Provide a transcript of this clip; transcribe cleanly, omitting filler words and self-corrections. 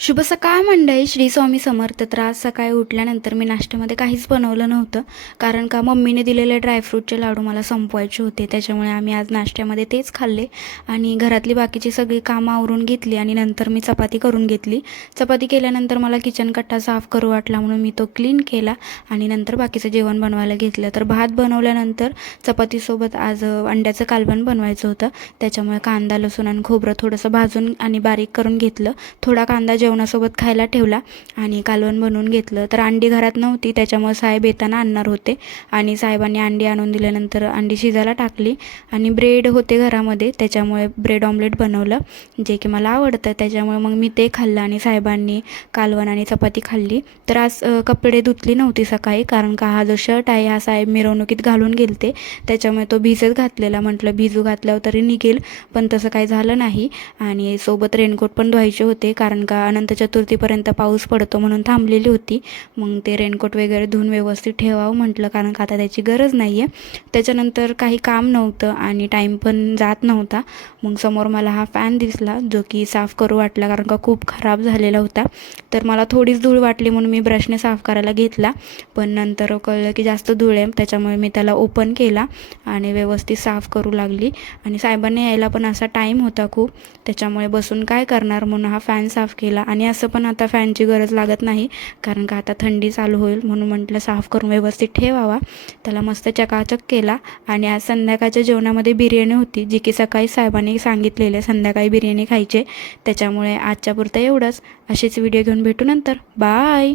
शुभ सकाळ मंडळी, श्री स्वामी समर्थ. तर आज सकाळी उठल्यानंतर मी नाश्त्यामध्ये काहीच बनवलं नव्हतं, कारण का मम्मीने दिलेले ड्रायफ्रूटचे लाडू मला संपवायचे होते. त्याच्यामुळे आम्ही आज नाश्त्यामध्ये तेच खाल्ले आणि घरातली बाकीची सगळी कामं आवरून घेतली आणि नंतर मी चपाती करून घेतली. चपाती केल्यानंतर मला किचन कट्टा साफ करू वाटला म्हणून मी तो क्लीन केला आणि नंतर बाकीचं जेवण बनवायला घेतलं. तर भात बनवल्यानंतर चपातीसोबत आज अंड्याचं कालवण बनवायचं होतं. त्याच्यामुळे कांदा, लसूण आणि खोबरं थोडंसं भाजून आणि बारीक करून घेतलं. थोडा कांदा जेवणासोबत खायला ठेवला आणि कालवण बनवून घेतलं. तर अंडी घरात नव्हती, त्याच्यामुळे साहेब येताना आणणार होते आणि साहेबांनी अंडी आणून दिल्यानंतर अंडी शिजायला टाकली आणि ब्रेड होते घरामध्ये, त्याच्यामुळे ब्रेड ऑमलेट बनवलं, जे की मला आवडतं. त्याच्यामुळे मग मी ते खाल्लं आणि साहेबांनी कालवण आणि चपाती खाल्ली. तर आज कपडे धुतली नव्हती सकाळी, कारण का हा जो शर्ट आहे हा साहेब मिरवणुकीत घालून गेलते, त्याच्यामुळे तो भिजत घातलेला. म्हटलं भिजू घातल्यावर तरी निघेल, पण तसं काही झालं नाही. आणि सोबत रेनकोट पण धुवायचे होते, कारण का अनंत चतुर्थीपर्यंत पाऊस पडतो म्हणून थांबलेली होती. मग ते रेनकोट वगैरे धुवून व्यवस्थित ठेवावं म्हटलं, कारण का आता त्याची गरज नाही आहे. त्याच्यानंतर काही काम नव्हतं आणि टाईम पण जात नव्हता. मग समोर मला हा फॅन दिसला, जो की साफ करू वाटला, कारण का खूप खराब झालेला होता. तर मला थोडीच धूळ वाटली म्हणून मी ब्रशने साफ करायला घेतला, पण नंतर कळलं की जास्त धूळ आहे. त्याच्यामुळे मी त्याला ओपन केला आणि व्यवस्थित साफ करू लागली. आणि साहेबांनी यायला पण असा टाईम होता खूप, त्याच्यामुळे बसून काय करणार म्हणून हा फॅन साफ केला. आणि असं पण आता फॅनची गरज लागत नाही, कारण का आता थंडी चालू होईल म्हणून म्हटलं साफ करून व्यवस्थित ठेवावा. त्याला मस्त चकाचक केला. आणि आज संध्याकाळच्या जेवणामध्ये बिर्याणी होती, जी की सकाळी साहेबांनी सांगितलेले संध्याकाळी बिर्याणी खायचे. त्याच्यामुळे आजच्या पुरतं एवढंच. असेच व्हिडिओ घेऊन भेटू नंतर. बाय.